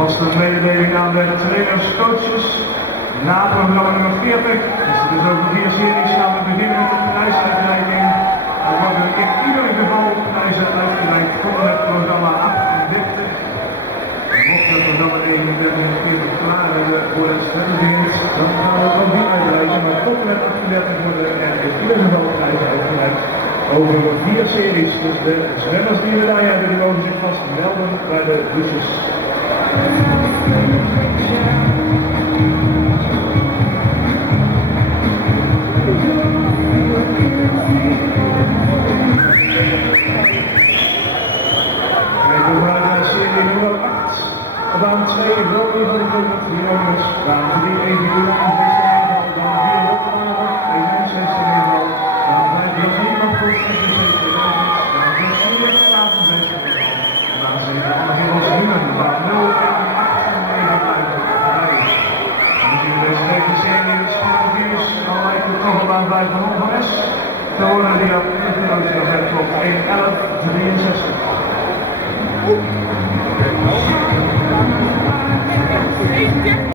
Alvast een mededeling aan de trainers, coaches. Na programma nummer 40, dus er is over 4 series, gaan we beginnen met de prijsuitreiking. Er worden in ieder geval prijzen uitgereikt voor het programma 38. Mocht het programma 39 klaar hebben voor het zwemdienst, dan gaan we ook die uitreiken. Maar tot en met 38 worden er in ieder geval prijzen uitgereikt over 4 series. Dus de zwemmers die we daar hebben, die mogen zich vast melden bij de douches. Baan 2, Romy van de Club, jongens. Baan 3, Eviula en Vesterhaal. Baan 4, Rotterdam, 1 Manchester inval. Baan 5, Brasilia, Post en Baan 6, Nieuwe Slavenbeek. Baan 7, Anne-Gerels Niemen. Baan 0 en 8 en 9 blijven rijden. We zien deze week serie in het Spaanviers. Dan lijkt het toch op baan 5 van Ongeres. Te horen die op internet nog het klok 1:11:63.